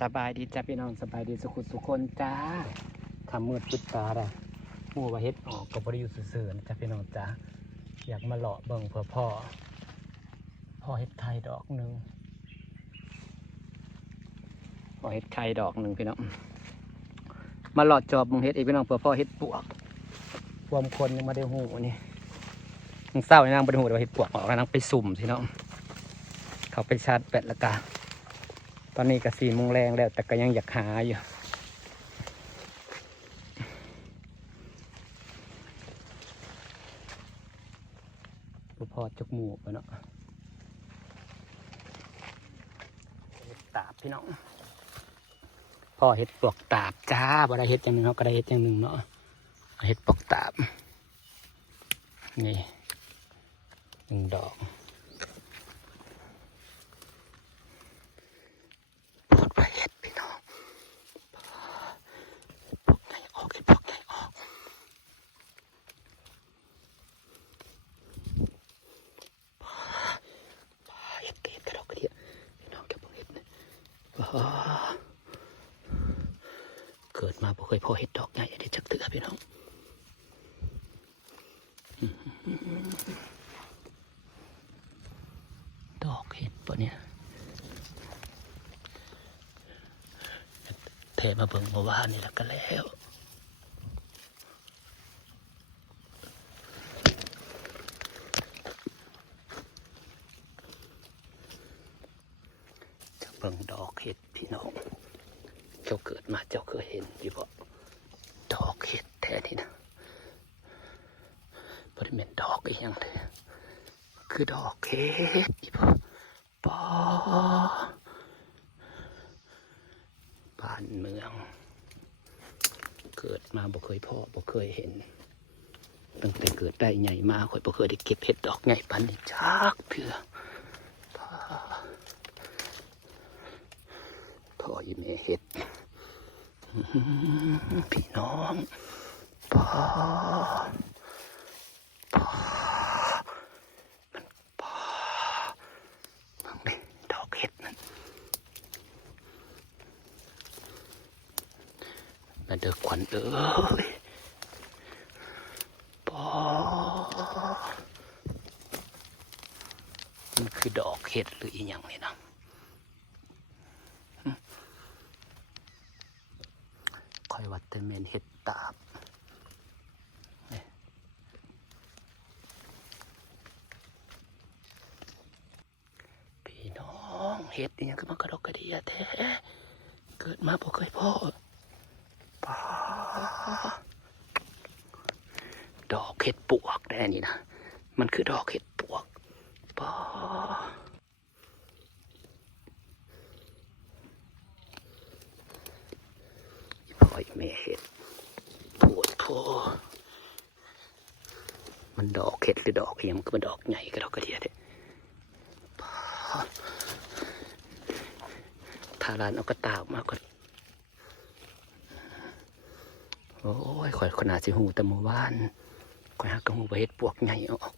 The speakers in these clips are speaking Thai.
สบายดีจ้าพี่น้องสบายดีสุขุสุคนจ้าทำมืดปิดตาได้หัวว่าเฮ็ดออกกับบริยุทธ์เสื่อๆจ้าพี่น้องจ้าอยากมาเลาะเบิ่งเพื่อพ่อเฮ็ดไข่ดอกหนึ่งพ่อเฮ็ดไข่ดอกหนึ่งพี่น้องมาเลาะจอบมึงเฮ็ดอีกพี่น้องเพื่อพ่อเฮ็ดปวกความคนยังมาได้หูนี่มึงเศร้าในนางบริหูแต่ว่าเฮ็ดปวกออกแล้วนางไปสุ่มพี่น้องเขาไปชาร์จแบตละกาตอนนี้ก็4 โมงแรงแล้วแต่ก็ยังอยากหาอยู่พอจกหมูไปเนาะเห็ดตาบพี่น้องพ่อเห็ดปลอกตาบจ้าบ่ได้เห็ดอย่างหนึ่งเขาก็ได้เห็ดอย่างหนึ่งเนาะเห็ดปลอกตาบนี่1 ดอกปลดไปเห็ดพี่น้องปลอกไงออกเห็ดปลอกไงออกเห็ดกระดอกกระเดียพี่น้องแกบอกเห็ดนะเกิดมาบ่เคยพอเห็ดดอกใหญ่ได้จักเตือพี่น้องดอกเห็ดปะเนี่ยเทมาเบิ่งเมื่อวานนี่แล้วก็แล้วจะเบิ่งดอกเห็ดพี่น้องเจ้าเกิดมาเจ้าเคยเห็นอยู่บ่ดอกเห็ดแท้นี่นะบริเวณดอกอีกอย่างแท้คือดอกเห็ดอีบ่บ้านเมืองเกิดมาบ่เคยพอบ่เคยเห็นตั้งแต่เกิดได้ใหญ่มาค่อยบ่เคยได้เก็บเห็ดดอกใหญ่ปานนี้จักเทื่อพ่ออีแม่เห็ดพี่น้องพ่อมันนี่ดอกเห็ดนั่นมาเด้อขวัญเอ้ยพ่อมันคือดอกเห็ดหรืออีหยังนี่นะคอยวัดแต่เมนเห็ดตาบพี่น้องเห็ดนี่ยังก็มันกระดกกระเดียแท้เกิดมาบ่เคยพ่อดอกเห็ดปวกแน่นี่นะมันคือดอกเห็ดปวกพ่ออีแม่เห็ดปวดพ่อมันดอกเห็ดหรือดอกยังก็มันดอกใหญ่ก็ดอกกระเดียดทาร้านเอากระตาออกมาก่อนโอ้ยข่อยขนาดสิหูแต่เมื่อวานข่อยหักกระหูไปเห็ดปวกใหญ่ออก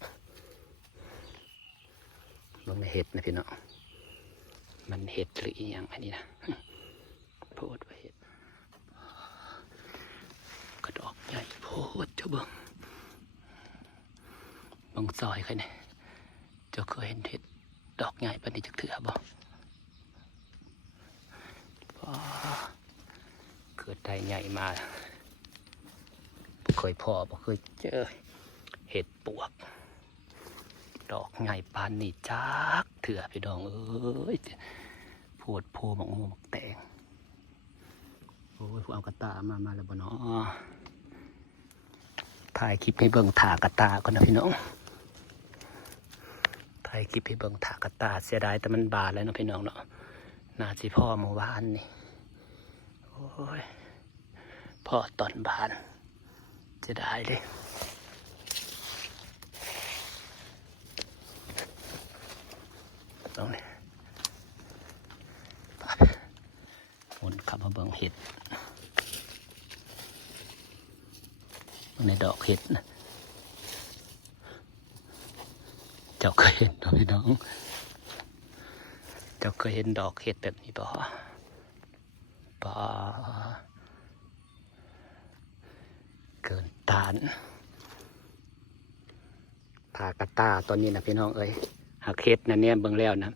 ลงในเห็ดนะพี่น้องมันเห็ดหรืออีหยังอันนี้นะโพดไปเห็ดกระดอกใหญ่โพดเจ้าเบิ่งซอยใครเนี่ยเจ้าเคยเห็นเห็ดดอกใหญ่ปานนี้จักเถื่อบ่เกิดได้ใหญ่มาเคยพอบ่เคยเจอเห็ดปวกดอกใหญ่ปานนี้จักเถื่อพี่น้องเอ้ยปวดโพหมกหมกแตงโอ้ยพวกเอากระตามาแล้วบ่เนาะถ่ายคลิปให้เบิ่งถากระตาก่อนนะพี่น้องถ่ายคลิปให้เบิ่งถากระตาเสียดายแต่มันบาดแล้วนะพี่น้องเนาะน่าสิพ่อเมื่อวานนี่โอ้ยพ่อตอนบานจะได้เลยตรงนี้หมุนขับมาเบิ่งเห็ดในดอกเห็ดนะเจ้าเคยเห็นพี่น้องเจ้าเคยเห็นดอกเห็ดแบบนี้ป่ะ ปาเกินต้านพากระตาตอนนี้นะพี่น้องเอ้ยหักเฮ็ดนะเนี่ยเบิ่งแล้วนะ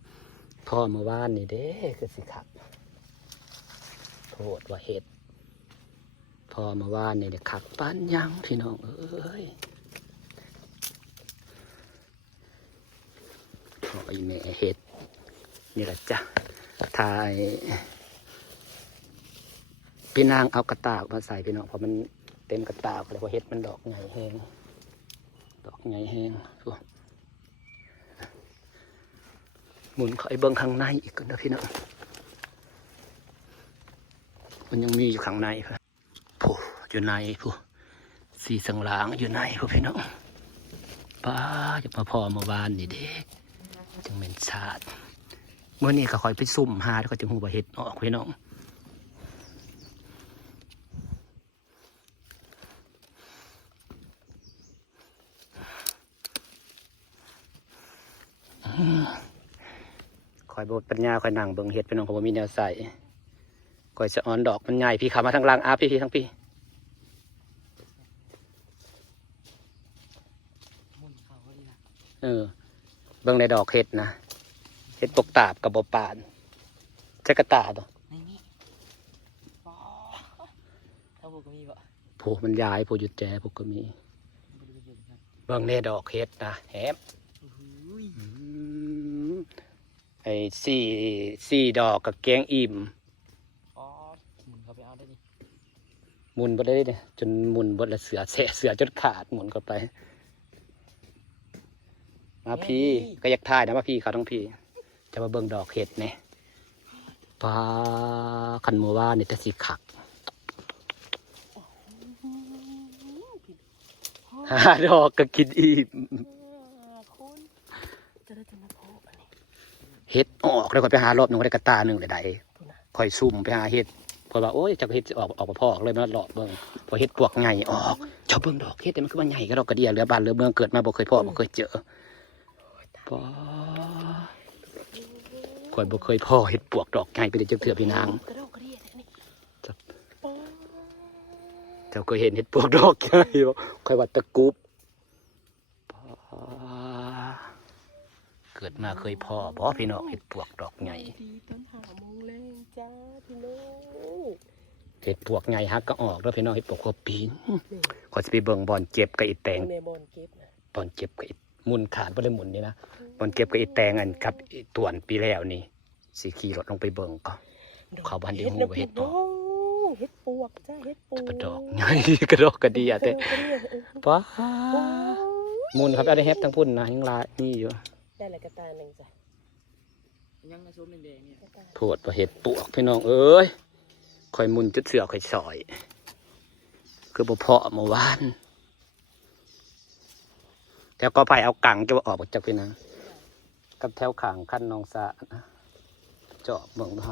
พ่อเมื่อวานนี่เด้คือสิครับโทษว่าเฮ็ดพ่อเมื่อวานนี่เด็กขักปานยังพี่น้องเอ้ยพ่อไอ้แม่เฮ็ดนี่แหละจ้ะทายพี่นางเอากระตากมาใส่พี่น้องเพราะมันเต็มกระตากเลยเพราะเฮ็ดมันดอกใหญ่แห้งดอกใหญ่แห้งหมุนเข้าไปเบิ่งข้างในอีกก่อนนะพี่น้องมันยังมีอยู่ข้างในครับผู้อยู่ในผู้สีสังหลางอยู่ในผู้พี่น้องป้าจะมาพอเมื่อวานนี่เด้จังเป็นชาติเมื่อนี้ก็คอยไปซุ่มหาแล้วก็จะหูบเห็ดออกพี่น้องคอยบดปัญญาคอยนั่งเบิ่งเห็ดพี่น้องเพราะว่ามีแนวใส่คอยจะอ่อนดอกมันใหญ่พี่ขามาทางล่างอาพี่ทั้งพี่เบิ่งในดอกเห็ดนะเห็ดปกตาบกับบปานจะกระตาตัวนี่ถ้าพวกก็มีบ่พวกมันย้ายพวกหยุดแจพวกก็มีเบิ่งในดอกเห็ดนะแฮมไอ้สี่ดอกกับแกงอิ่มหมุนเข้าไปเอาได้ดิหมุนไปได้ดิจนหมุนบดละเสือเสือจนขาดหมุนเข้าไปมาพี่ก็อยากถ่ายนะมาพี่เขาต้องพี่จะมาเบิ่งดอกเห็ดเนี่ยปลาขันโมว่าเนี่ยจะสีขักหาดอกก็กินอิ่มเห็ดออกแล้วก็ไปหารอบหนึ่งก็ได้กระตาหนึ่งเลยได้คอยซุ่มไปหาเห็ดพอว่าโอ้ยจะเห็ดออกมาพอกเลยมาหลอดเบิ่งพอเห็ดปวกใหญ่ออกชอบเบิ่งดอกเห็ดแต่มันคือมันใหญ่ก็ดอกกระเดียเหลือบ้านเหลือเมืองเกิดมาบ่เคยพ่อบ่เคยเจอคอยบ่เคยพ่อเห็ดปวกดอกใหญ่ไปเลยจังเถื่อพี่นางเจ้าเคยเห็นเห็ดปวกดอกใหญ่บ่คอยว่าตะกุบเกิดมาเคยพ่อบ่พี่น้องเห็ดปวกดอกใหญ่เห็ดปวกใหญ่ฮักก็ออกแล้วพี่น้องเห็ดปวกก็ปีนขอจะไปเบิ่งบอลเจ็บกับอีแตงบอลเจ็บกับอีมุนขาดบ่ได้หมุนนี่นะบอลเจ็บกับอีแตงอันครับต่วนปีแล้วนี่สิขี่รถลงไปเบิ่งก็เขาบ้านเดียวหูเห็ดปวกเห็ดปวกจ้าเห็ดปวกกระดอกใหญ่กระดอกกระเดียแต่ป้ามุนครับเอาได้เห็ดทั้งพุ่นนะยังลานี่อยู่ได้ละกระตาหนึ่งจ้ะยังมาซุปแดงๆเนี่ยโผดว่าเห็ดปวกพี่น้องเอ้ยคอยมุนจุดเสือคอยซอยคือบ่เพาะเมื่อวานแล้วก็ไปเอากังจะออกจากพี่นะกับแถวขางขั้นนองสะนะเจาะเบิ่งด้วย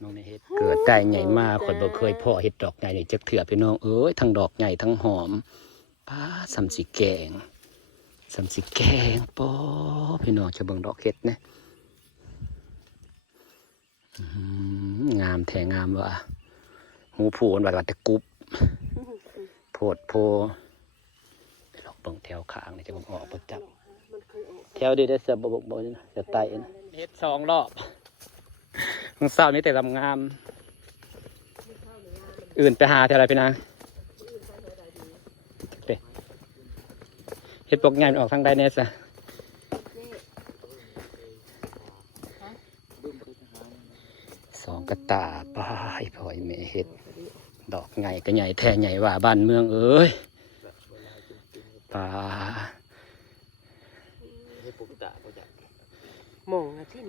น้องในเห็ดเกิดได้ใหญ่มากคนบ่เคยเพาะเห็ดดอกใหญ่นี่จักเถื่อพี่น้องเอ้ยทั้งดอกใหญ่ทั้งหอมป้าสำสีแกงปอพี่น้องจะเบิ่งดอกเห็ดเนี่ยงามแท้งามว่ะหูผูนว่าตะกุบโพดโพไปหลอกเบิ่งแถวขางนี่จะบ่ออกประจับแถวดีได้เสือบกนะจะไต่เฮ็ด2 รอบมึงเศร้านี่แต่ลำงามอื่นไปหาแถวอะไรพี่นางเฮ็ดปกใหญ่มันออกทางไดเนสอะ2 กระตาป้ายพอยแม่เฮ็ดดอกใหญ่ก็ใหญ่แท้ใหญ่ว่าบ้านเมืองเอ้ยปลามองที่